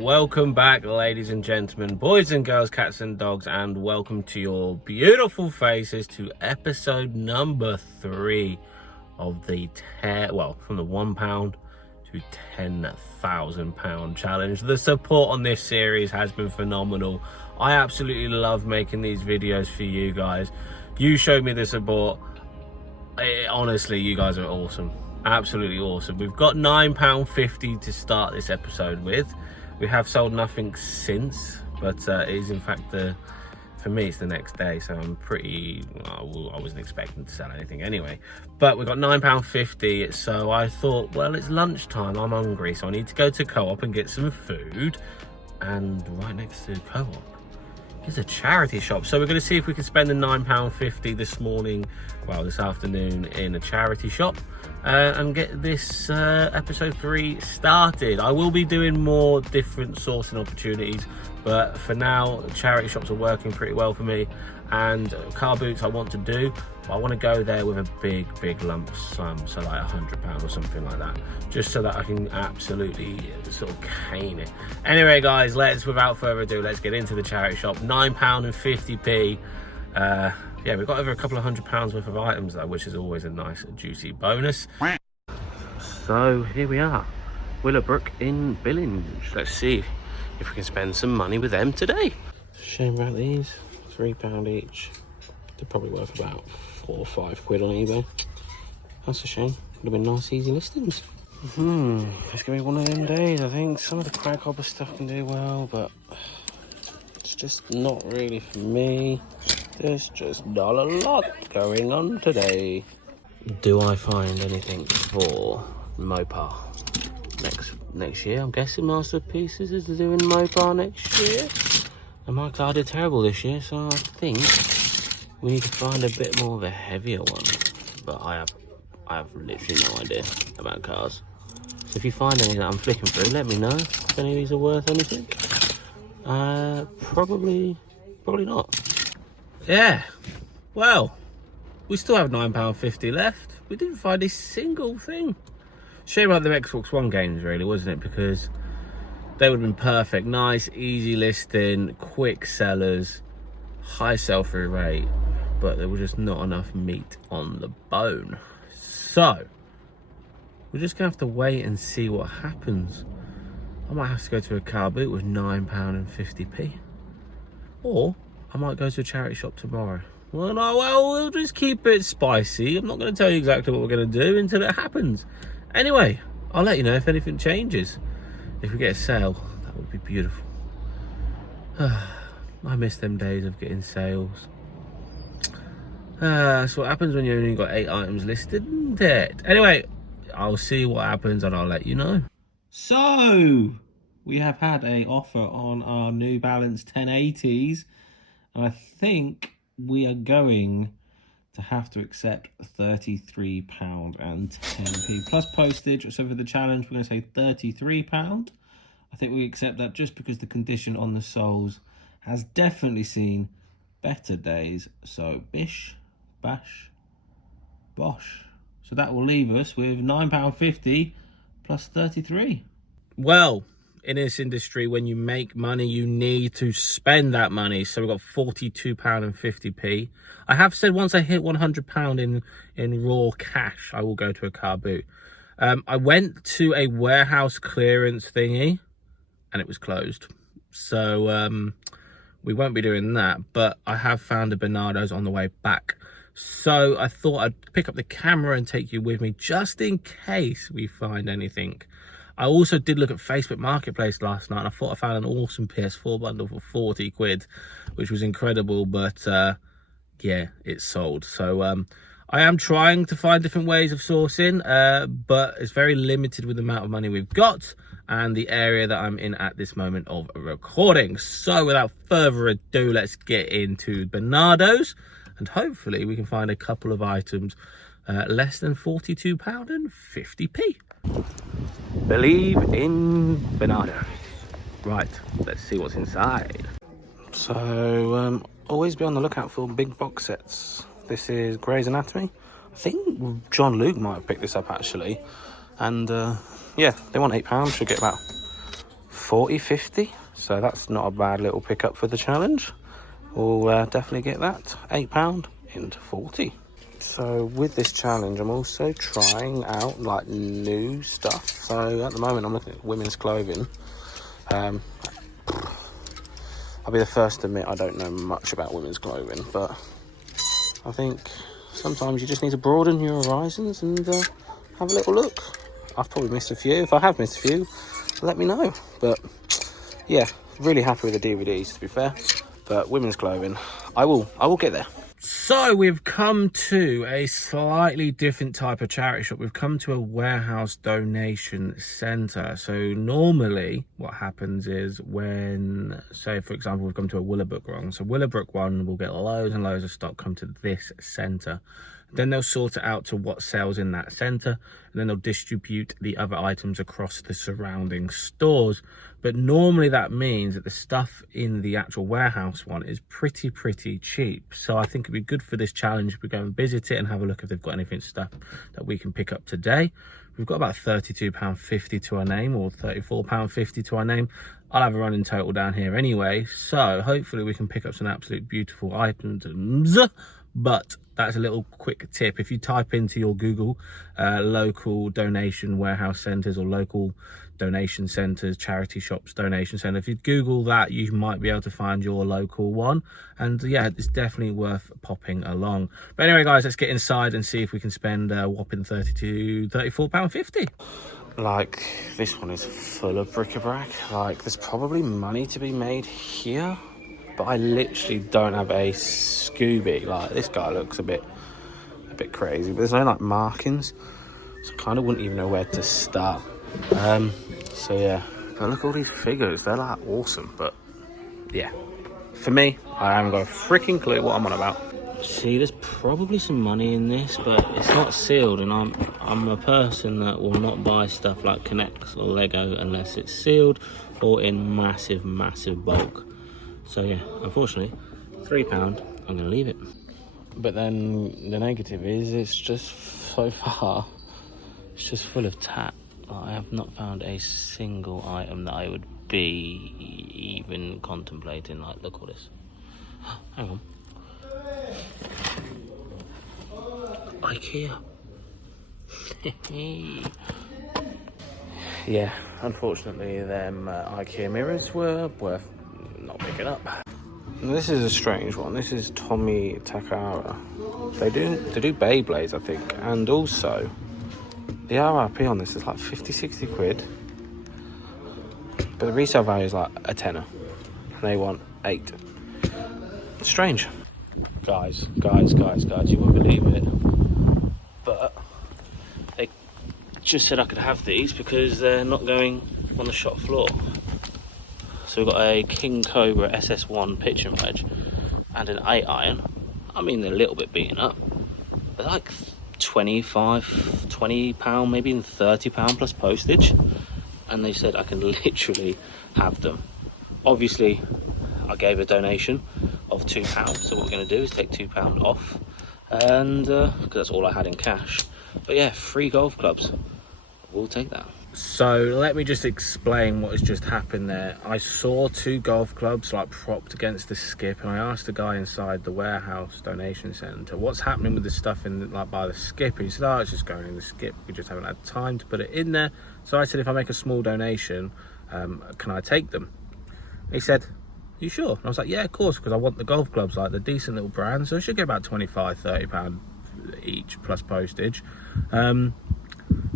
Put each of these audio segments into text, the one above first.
Welcome back, ladies and gentlemen, boys and girls, cats and dogs, and welcome to your beautiful faces to episode number 3 of the from the £1 to £10,000 challenge. The support on this series has been phenomenal. I absolutely love making these videos for you guys. You showed me the support. Honestly, you guys are awesome. Absolutely awesome. We've got £9.50 to start this episode with. We have sold nothing since, but it is in fact for me it's the next day, so I'm pretty, well, I wasn't expecting to sell anything anyway. But we've got £9.50, so I thought, well, it's lunchtime, I'm hungry, so I need to go to Co-op and get some food. And right next to Co-op is a charity shop, so we're going to see if we can spend the £9.50 this afternoon in a charity shop and get this episode 3 started. I will be doing more different sourcing opportunities, but for now charity shops are working pretty well for me, and Carboots I want to do, but I want to go there with a big lump sum, so like £100 or something like that, just so that I can absolutely sort of cane it. Anyway guys, without further ado, let's get into the charity shop. £9.50. Yeah, we've got over a couple of £100 worth of items though, which is always a nice juicy bonus. So here we are, Willowbrook in Billings. Let's see if we can spend some money with them today. Shame about these, £3 each. They're probably worth about 4 or 5 quid on eBay. That's a shame. Would have been nice easy listings. It's gonna be one of them days, I think. Some of the crack hopper stuff can do well, but it's just not really for me. There's just not a lot going on today. Do I find anything for Mopar next year? I'm guessing Masterpieces is doing Mopar next year. And my car did terrible this year, so I think we need to find a bit more of a heavier one. But I have literally no idea about cars. So if you find any that I'm flicking through, let me know if any of these are worth anything. Probably not. Yeah, well, we still have £9.50 left. We didn't find a single thing. Shame about the Xbox One games, really, wasn't it? Because they would have been perfect. Nice, easy listing, quick sellers, high sell-through rate, but there was just not enough meat on the bone. So we're just gonna have to wait and see what happens. I might have to go to a car boot with £9.50, or I might go to a charity shop tomorrow. Well, no, we'll just keep it spicy. I'm not going to tell you exactly what we're going to do until it happens. Anyway, I'll let you know if anything changes. If we get a sale, that would be beautiful. I miss them days of getting sales. That's what happens when you only got 8 items listed, isn't it? Anyway, I'll see what happens and I'll let you know. So, we have had an offer on our New Balance 1080s. And I think we are going to have to accept £33.10 plus postage. So for the challenge, we're going to say £33. I think we accept that just because the condition on the soles has definitely seen better days. So bish, bash, bosh. So that will leave us with £9.50 plus 33. Well, in this industry, when you make money, you need to spend that money. So we've got £42.50. I have said once I hit £100 in raw cash, I will go to a car boot. I went to a warehouse clearance thingy and it was closed. So we won't be doing that, but I have found a Bernardo's on the way back. So I thought I'd pick up the camera and take you with me just in case we find anything. I also did look at Facebook Marketplace last night and I thought I found an awesome PS4 bundle for 40 quid, which was incredible, but yeah, it's sold. So I am trying to find different ways of sourcing, but it's very limited with the amount of money we've got and the area that I'm in at this moment of recording. So without further ado, let's get into Bernardo's and hopefully we can find a couple of items less than £42.50. Believe in Bernardo's. Right, let's see what's inside. So always be on the lookout for big box sets. This is Grey's Anatomy. I think John Luke might have picked this up actually. And yeah, they want £8, should get about 40, 50. So that's not a bad little pickup for the challenge. We'll definitely get that. £8 into 40. So with this challenge, I'm also trying out like new stuff. So at the moment, I'm looking at women's clothing. I'll be the first to admit I don't know much about women's clothing, but I think sometimes you just need to broaden your horizons and have a little look. I've probably missed a few. If I have missed a few, let me know. But yeah, really happy with the DVDs, to be fair. But women's clothing, I will get there. So we've come to a slightly different type of charity shop. We've come to a warehouse donation centre. So normally what happens is when, say for example, we've come to a Willowbrook one. So Willowbrook one will get loads and loads of stock come to this centre. Then they'll sort it out to what sells in that centre, and then they'll distribute the other items across the surrounding stores. But normally that means that the stuff in the actual warehouse one is pretty cheap. So I think it'd be good for this challenge if we go and visit it and have a look if they've got anything stuff that we can pick up today. We've got about £32.50 to our name, or £34.50 to our name. I'll have a running total down here anyway, so hopefully we can pick up some absolute beautiful items. But that's a little quick tip. If you type into your Google local donation warehouse centres or local donation centres, charity shops, donation centre, if you Google that, you might be able to find your local one. And yeah, it's definitely worth popping along. But anyway, guys, let's get inside and see if we can spend a whopping £34.50. Like, this one is full of bric-a-brac. Like, there's probably money to be made here, but I literally don't have a Scooby. Like, this guy looks a bit crazy, but there's no like markings, so I kind of wouldn't even know where to start. So yeah, but look at all these figures, they're like awesome. But yeah, for me, I haven't got a freaking clue what I'm on about. See, there's probably some money in this, but it's not sealed, and I'm a person that will not buy stuff like Connects or Lego unless it's sealed or in massive bulk. So yeah, unfortunately, £3, I'm gonna leave it. But then the negative is it's just so far, it's just full of tat. I have not found a single item that I would be even contemplating. Like, look at this. Hang on. IKEA. Yeah, unfortunately, them IKEA mirrors were worth not picking up. This is a strange one. This is Tommy Takahara. They do Beyblades, I think, and also the RRP on this is like 50-60 quid, but the resale value is like a tenner, and they want 8. Strange. Guys, you won't believe it, but they just said I could have these because they're not going on the shop floor. So we've got a King Cobra SS1 pitch and wedge and an 8 iron. I mean, they're a little bit beaten up. They're like £20, maybe even £30 plus postage. And they said I can literally have them. Obviously, I gave a donation of £2. So what we're going to do is take £2 off. And because that's all I had in cash. But yeah, 3 golf clubs. We'll take that. So let me just explain what has just happened there. I saw 2 golf clubs like propped against the skip, and I asked the guy inside the warehouse donation centre what's happening with the stuff in like by the skip. And he said, oh, it's just going in the skip, we just haven't had time to put it in there. So I said, if I make a small donation, can I take them? He said, you sure? And I was like, yeah, of course, because I want the golf clubs, like the decent little brands, so it should get about £25-30 each plus postage.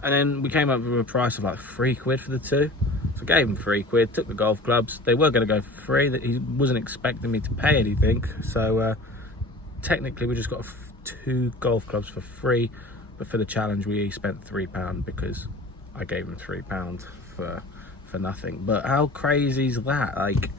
And then we came up with a price of like £3 for the 2. So I gave him £3, took the golf clubs. They were going to go for free. That he wasn't expecting me to pay anything. So technically we just got 2 golf clubs for free. But for the challenge we spent £3 because I gave him £3 for nothing. But how crazy is that? Like,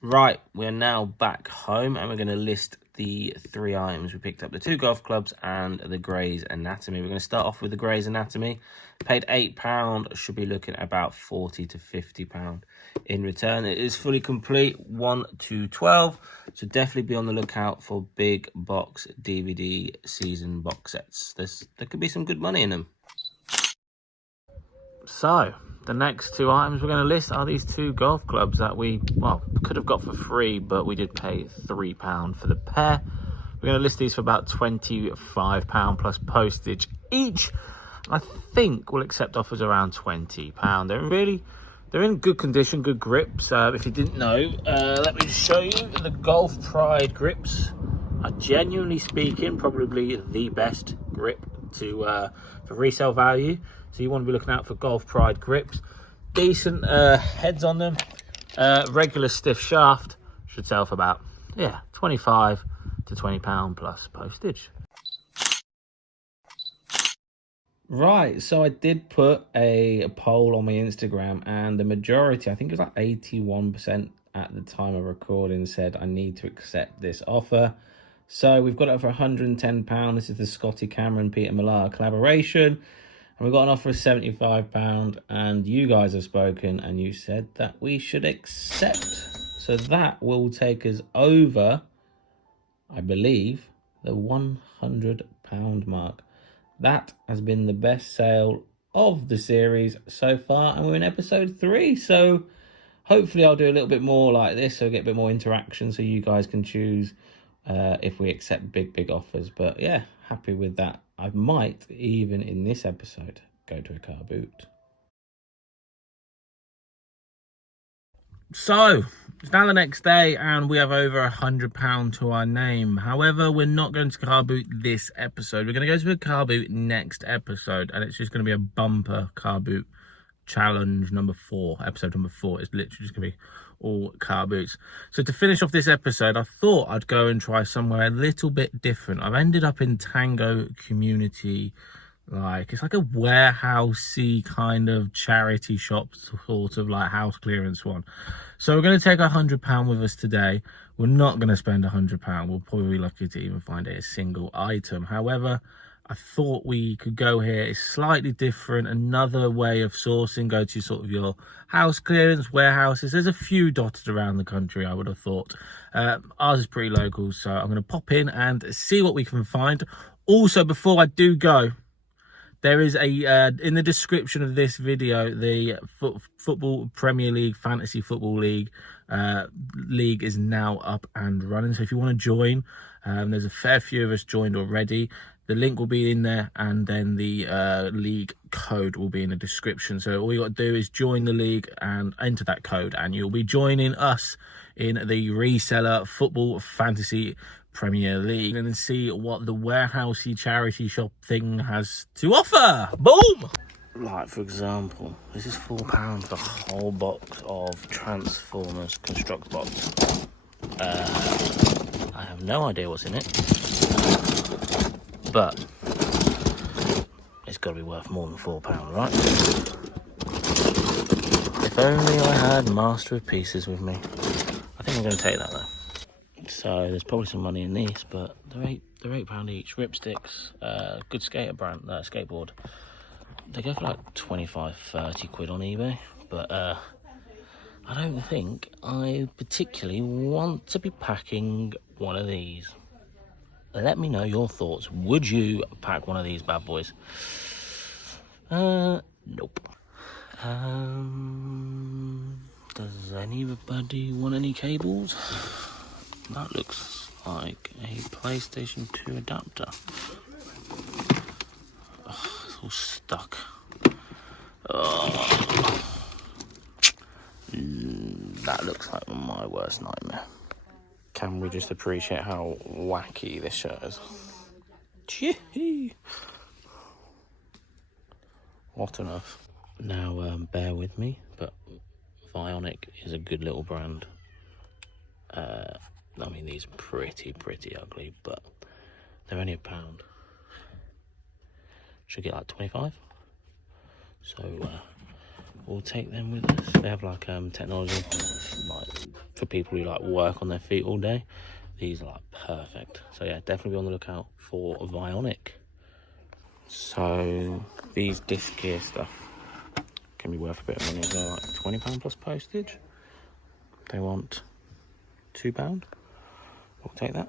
right, we're now back home and we're going to list the 3 items we picked up. The 2 golf clubs and the Grey's Anatomy. We're going to start off with the Grey's Anatomy. Paid £8, should be looking at about £40 to £50 in return. It is fully complete, 1 to 12. So definitely be on the lookout for big box DVD season box sets. There could be some good money in them. So the next two items we're going to list are these two golf clubs that we, well, could have got for free, but we did pay £3 for the pair. We're going to list these for about £25 plus postage each. I think we'll accept offers around £20. They're in good condition, good grips. If you didn't know, let me show you. The Golf Pride grips are, genuinely speaking, probably the best grip for resale value. So you want to be looking out for Golf Pride grips. Decent heads on them. Regular stiff shaft. Should sell for about, yeah, £25 to £20 plus postage. Right, so I did put a poll on my Instagram, and the majority, I think it was like 81% at the time of recording, said I need to accept this offer. So we've got it for £110. This is the Scotty Cameron Peter Millar collaboration. And we've got an offer of £75, and you guys have spoken and you said that we should accept. So that will take us over, I believe, the £100 mark. That has been the best sale of the series so far, and we're in episode 3. So hopefully I'll do a little bit more like this, so get a bit more interaction, so you guys can choose if we accept big offers. But yeah, happy with that. I might even in this episode go to a car boot. So it's now the next day and we have over £100 to our name. However, we're not going to car boot this episode. We're going to go to a car boot next episode, and it's just going to be a bumper car boot challenge number 4. Episode number 4 is literally just going to be all car boots. So to finish off this episode, I thought I'd go and try somewhere a little bit different. I've ended up in Tango Community. It's like a warehousey kind of charity shop, sort of like house clearance one. So we're going to take £100 with us today. We're not going to spend £100. We'll probably be lucky to even find a single item. However, I thought we could go here. It's slightly different, another way of sourcing. Go to sort of your house clearance warehouses. There's a few dotted around the country, I would have thought. Ours is pretty local, so I'm going to pop in and see what we can find. Also, before I do go, there is in the description of this video, the Football Premier League, Fantasy Football League, league is now up and running. So if you want to join, there's a fair few of us joined already. The link will be in there, and then the league code will be in the description. So all you got to do is join the league and enter that code, and you'll be joining us in the Reseller Football Fantasy Premier League, and then see what the warehousey charity shop thing has to offer. Boom! Like, for example, this is £4 for a whole box of Transformers Construct Box. I have no idea what's in it, but it's got to be worth more than £4, right? If only I had Master of Pieces with me. I think I'm going to take that though. So there's probably some money in these, but they're £8 each. Ripsticks, good skater brand, skateboard. They go for like 25-30 quid on eBay, but I don't think I particularly want to be packing one of these. Let me know your thoughts. Would you pack one of these bad boys? Nope. Does anybody want any cables? That looks like a PlayStation 2 adapter. Oh, it's all stuck. Oh. That looks like my worst nightmare. Can we just appreciate how wacky this shirt is? Chee-hee. What on earth? Now, bear with me, but Vionic is a good little brand. I mean, these are pretty ugly, but they're only £1. Should get like 25. So we'll take them with us. They have like technology, like for people who like work on their feet all day. These are like perfect. So yeah, definitely be on the lookout for Vionic. So these disc gear stuff can be worth a bit of money as well, like £20 plus postage. They want £2. We'll take that.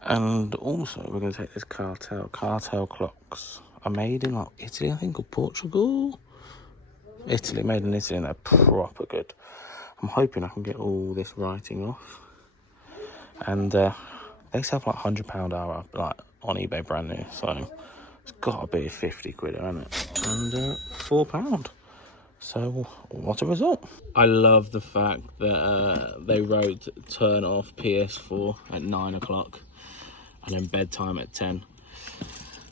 And also we're going to take this cartel clocks. Are made in like Italy, I think, or Portugal. Italy, made in Italy, and they're proper good. I'm hoping I can get all this writing off. And they sell for like £100 hour, like on eBay brand new. So it's got to be 50 quid, hasn't it? And £4. So what a result. I love the fact that they wrote turn off PS4 at 9 o'clock and then bedtime at 10.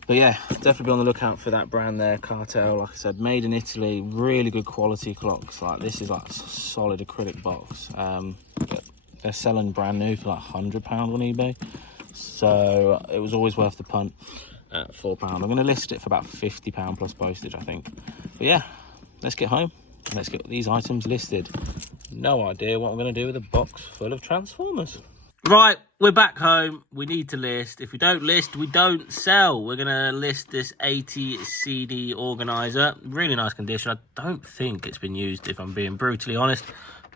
But yeah, definitely be on the lookout for that brand there, Cartel. Like I said, made in Italy, really good quality clocks. Like this is like a solid acrylic box. They're selling brand new for like £100 on eBay. So it was always worth the punt at £4. I'm going to list it for about £50 plus postage, I think. But yeah, let's get home and let's get these items listed. No idea what I'm going to do with a box full of Transformers. Right, we're back home. We need to list. If we don't list, we don't sell. We're going to list this 80 CD organizer. Really nice condition. I don't think it's been used, if I'm being brutally honest.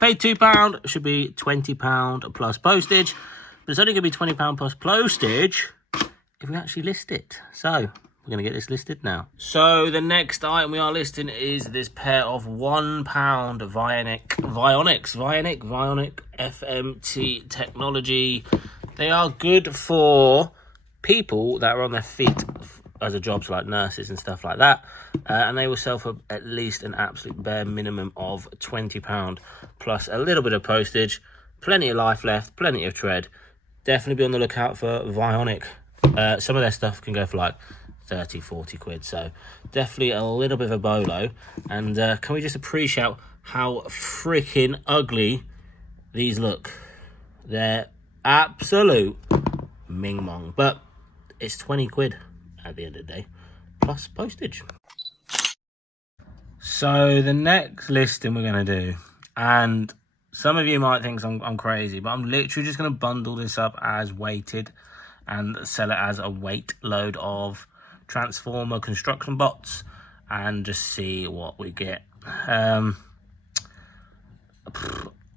Paid £2, should be £20 plus postage. But it's only going to be £20 plus postage if we actually list it. So we're going to get this listed now. So the next item we are listing is this pair of £1 Vionic FMT technology. They are good for people that are on their feet as a jobs like nurses and stuff like that. And they will sell for at least an absolute bare minimum of £20 plus a little bit of postage. Plenty of life left, plenty of tread. Definitely be on the lookout for Vionic. Some of their stuff can go for like 30, 40 quid. So definitely a little bit of a bolo. And can we just appreciate how freaking ugly these look? They're absolute ming mong. But it's 20 quid at the end of the day, plus postage. So the next listing we're going to do, and some of you might think I'm crazy, but I'm literally just going to bundle this up as weighted and sell it as a weight load of Transformer construction bots and just see what we get. I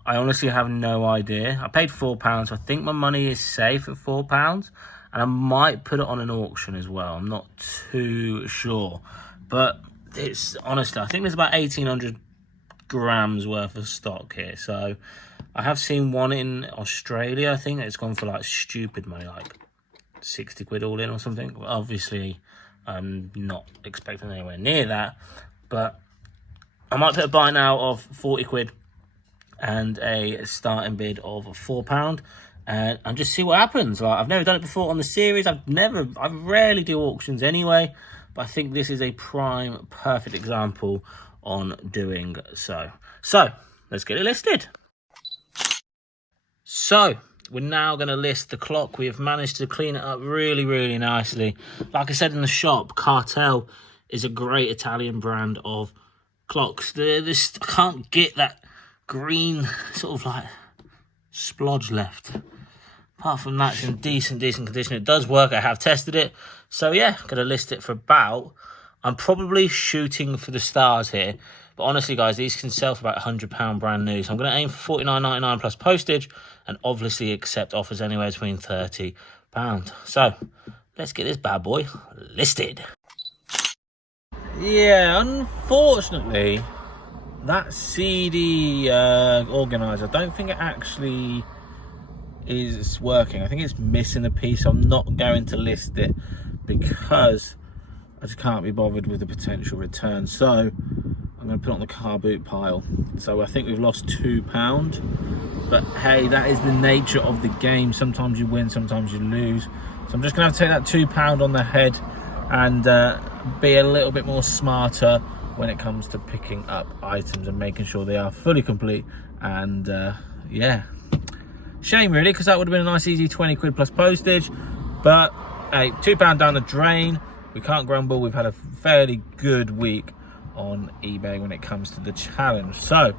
honestly have no idea. I paid £4, so I think my money is safe at £4, and I might put it on an auction as well. I'm not too sure, but it's honestly, I think there's about 1,800 grams worth of stock here. So I have seen one in Australia. I think it's gone for like stupid money, like 60 quid all in or something. Obviously I'm not expecting anywhere near that, but I might put a buy now of 40 quid and a starting bid of £4 and just see what happens. Like, I've never done it before on the series. I rarely do auctions anyway, but I think this is a prime perfect example on doing so. So let's get it listed. So we're now going to list the clock. We have managed to clean it up really, really nicely. Like I said in the shop, Cartel is a great Italian brand of clocks. This can't get that green sort of like splodge left. Apart from that, it's in decent condition. It does work. I have tested it. So yeah, going to list it for about... I'm probably shooting for the stars here. But honestly, guys, these can sell for about £100 brand new. So I'm going to aim for £49.99 plus postage and obviously accept offers anywhere between £30. So let's get this bad boy listed. Yeah, unfortunately, that CD organizer, I don't think it actually is working. I think it's missing a piece. I'm not going to list it because I just can't be bothered with the potential return. So I'm going to put it on the car boot pile. So I think we've lost £2. But hey, that is the nature of the game. Sometimes you win, sometimes you lose. So I'm just going to have to take that £2 on the head and be a little bit more smarter when it comes to picking up items and making sure they are fully complete. And yeah, shame really, because that would have been a nice easy 20 quid plus postage. But hey, £2 down the drain. We can't grumble. We've had a fairly good week on eBay when it comes to the challenge. So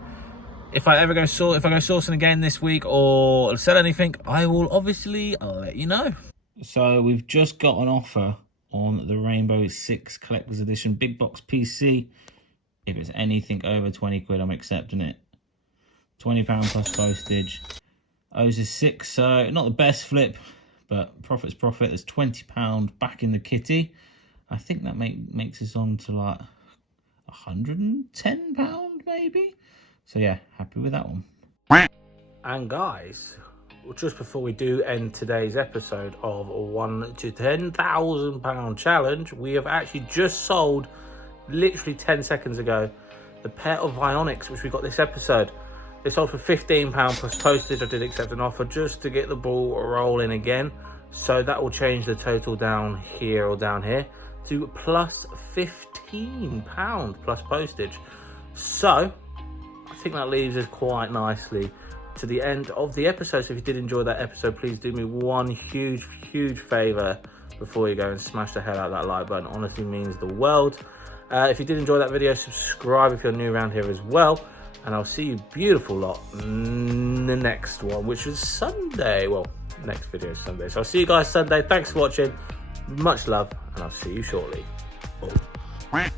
if I go sourcing again this week or sell anything, I will obviously let you know. So we've just got an offer on the Rainbow 6 Collector's Edition Big Box PC. If it's anything over 20 quid, I'm accepting it. £20 plus postage. Owes is 6, so not the best flip, but profit's profit. There's £20 back in the kitty. I think that makes us on to like £110 maybe. So yeah, happy with that one. And guys, just before we do end today's episode of £1 to £10,000 challenge, we have actually just sold, literally 10 seconds ago, the pair of Vionics which we got this episode. They sold for £15 plus postage. I did accept an offer just to get the ball rolling again. So that will change the total down here or down here to plus £15 plus postage. So I think that leaves us quite nicely to the end of the episode. So if you did enjoy that episode, please do me one huge favor before you go and smash the hell out of that like button. It honestly means the world. If you did enjoy that video, subscribe if you're new around here as well. And I'll see you beautiful lot in the next one, which is Sunday. Well, next video is Sunday. So I'll see you guys Sunday. Thanks for watching. Much love, and I'll see you shortly. Bye.